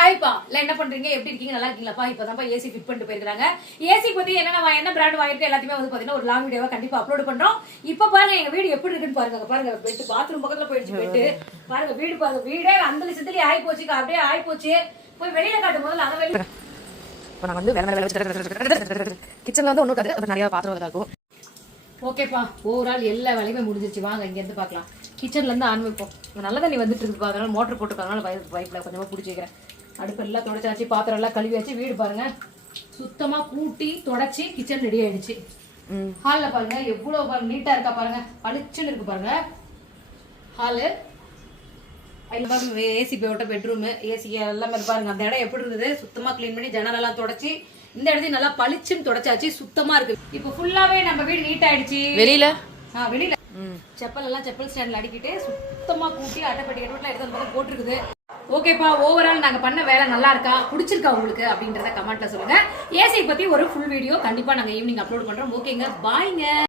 ஹாய்ப்பா எல்லாம் என்ன பண்றீங்க, எப்படி இருக்கீங்க, நல்லா இருக்கீங்களாப்பா? இப்பதான்ப்பா ஏசி ஃபிட் பண்ணிட்டு போயிருக்காங்க. ஏசி பத்தி என்ன பிராண்ட் வாங்கிருக்கு எல்லாத்தையுமே வந்து பாத்தீங்கன்னா ஒரு லாங் வீடியோவா கண்டிப்பா அப்லோட் பண்றோம். இப்ப பாருங்க எங்க வீடு எப்படி இருக்குன்னு பாருங்க. பாருங்க பெட் பாத்ரூம் பக்கத்துல போயிடுச்சு பெட்டு. பாருங்க வீடு பாருங்க, வீடே அந்தலி சிந்தலி ஆகி போச்சு, அப்படியே ஆகி போச்சு. போய் வெளியில காட்டும் போது அதை வெளியே இப்போ நான் வந்து வேலை கிச்சன்ல வந்து ஒன்றும் இருக்காது, நிறைய பாத்திரம் இருக்கும். ஓகேப்பா, ஓவரால் எல்லா வேலையுமே முடிஞ்சிருச்சு. வாங்க இங்க இருந்து பார்க்கலாம். கிச்சன்ல இருந்து ஆரம்பிப்போம். நல்ல தண்ணி வந்துட்டு இருக்கு, அதனால மோட்டர் போட்டுருக்காங்க, பைப்ல கொஞ்சமா பிடிச்சிக்கிறேன். அடுப்பு எல்லாம் தொடச்சாச்சு, பாத்திரம் எல்லாம் கழுவியாச்சு. வீடு பாருங்க சுத்தமா கூட்டி தொடச்சி கிச்சன் ரெடி ஆயிடுச்சு. ஹால்ல பாருங்க எவ்வளவு பாருங்க நீட்டா இருக்கா, பாருங்க பளிச்சுன்னு இருக்கு பாருங்க ஹாலு. ஏசி போட்ட பெட்ரூம், ஏசி எல்லாமே பாருங்க. அந்த இடம் எப்படி இருந்தது சுத்தமா கிளீன் பண்ணி ஜன்னல் எல்லாம் தொடச்சி இந்த இடத்தையும் நல்லா பளிச்சுன்னு தொடச்சாச்சு, சுத்தமா இருக்கு. இப்ப ஃபுல்லாவே நம்ம வீடு நீட் ஆயிடுச்சு. வெளியில செப்பல் எல்லாம் செப்பல் ஸ்டாண்ட்ல அடிக்கிட்டு சுத்தமா கூட்டி அட்டைப்பட்டி எல்லாம் எடுத்து அந்த போட்டுருக்குது. ஓகேப்பா, ஓவரால் நாங்க பண்ண வேலை நல்லா இருக்கா, பிடிச்சிருக்கா உங்களுக்கு அப்படின்றத கமெண்ட்ல சொல்லுங்க. ஏசி பத்தி ஒரு ஃபுல் வீடியோ கண்டிப்பா நாங்க ஈவினிங் அப்லோட் பண்றோம். ஓகேங்க, பாய்ங்க.